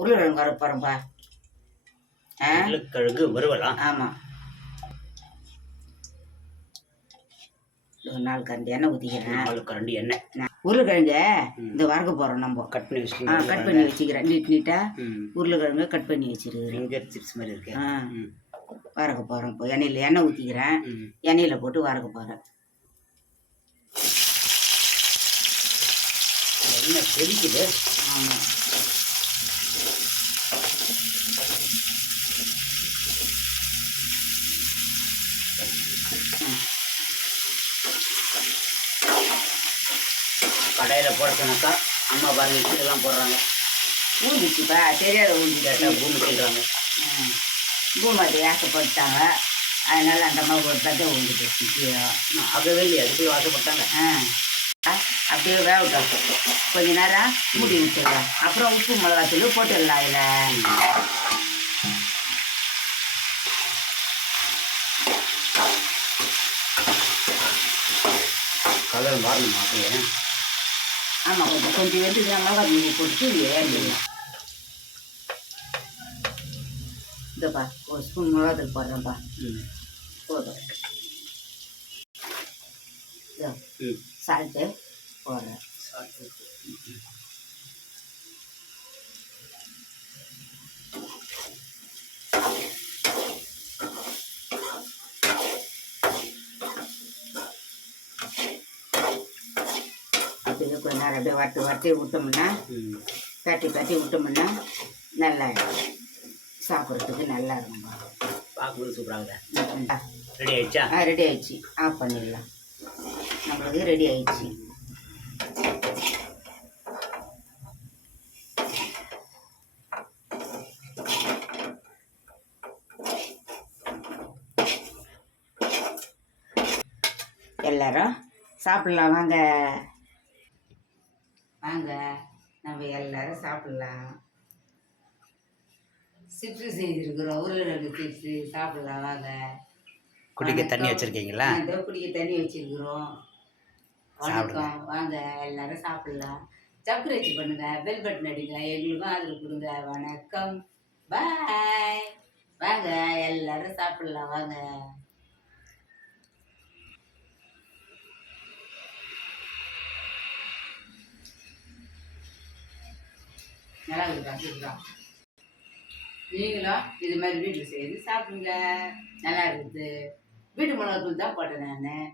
உருளைக்கிழங்கு வர போகிறேன்ப்பா. உருளைக்கிழங்கு வறுவலாம். ஆமாம். ஒரு 4 கரண்டி எண்ணெய் ஊற்றிக்கிறேன். 4 கரண்டி எண்ணெய். உருளைக்கிழங்கு இந்த வறுக்க போகிறோம். நம்ம கட் பண்ணி வச்சுக்கிறேன். கட் பண்ணி வச்சுக்கிறேன். நீட்டாக உருளைக்கிழங்கு கட் பண்ணி வச்சுருக்கிறேன். ஃபிங்கர் சிப்ஸ் மாதிரி இருக்கு. வறுக்க போகிறோம். இப்போ எண்ணெய் ஊற்றிக்கிறேன். எண்ணெயில் போட்டு வறுக்க போகிறேன். எண்ணெய் கொதிக்குது. ஆமாம். கடையில் போட சொன்னாக்கா அம்மா பாருங்க இதெல்லாம் போடுறாங்க. ஊந்துச்சுப்பா, தெரியாத ஊந்துட்டா பூமி செய்கிறாங்க. பூமாட்டி ஆசைப்பட்டாங்க, அதனால அந்த அம்மா கொடுத்தாக்க ஊந்துட்டு ஆகவே இல்லையா? அதுக்குள்ளே ஆசைப்பட்டாங்க. அப்படியே வேகட்டும். கொஞ்ச நேரம் மூடி வச்சிடலாம். அப்புறம் உப்பு மிளகாத்தூள் போட்டுடலாம். அதில் கலர் மாறணுமா? அப்படியே. ஆமாம், கொஞ்சம் வந்து மிளகாத்தூள் போட்டு ஏறிடலாம். இதப்பா ஒரு ஸ்பூன் மிளகாத்தூள் போடுறேன்ப்பா. போதும். சால்ட்டு போடுறேன். அப்படியே கொஞ்ச நேரம் அப்படியே வட்டி விட்டோம்னா தட்டி விட்டோம்னா நல்லா சாப்பிட்றதுக்கு நல்லா இருக்கும். பார்க்கும்போது சூப்பராக ரெடி ஆயிடுச்சா? ரெடி ஆயிடுச்சு. ஆஃப் பண்ணிடலாம். நம்மளுக்கு ரெடி ஆயிடுச்சு. எல்லாரும் சாப்பிடலாம். வாங்க வாங்க, நம்ம எல்லாரும் சாப்பிடலாம். சிப்ஸு செஞ்சுருக்குறோம். உருளைக்கிழங்கு சிப்ஸு சாப்பிடலாம். வாங்க. குடிக்க தண்ணி வச்சுருக்கீங்களா? குடிக்க தண்ணி வச்சுருக்குறோம். வணக்கம். வாங்க எல்லாரும் சாப்பிடலாம். சப்ஸ்கிரைப் பண்ணுங்க, பெல் பட்டன் அடிங்க, எங்களுக்கும் ஆதரவு கொடுங்க. வணக்கம், பாய். வாங்க எல்லாரும் சாப்பிடலாம். வாங்க. நல்லா இருக்குதா? நீங்களும் இது மாதிரி வீட்டில் செய்து சாப்பிடுங்க. நல்லா இருக்குது. வீட்டு மிளகாத்தூள் தான் போட்டேன் நான்.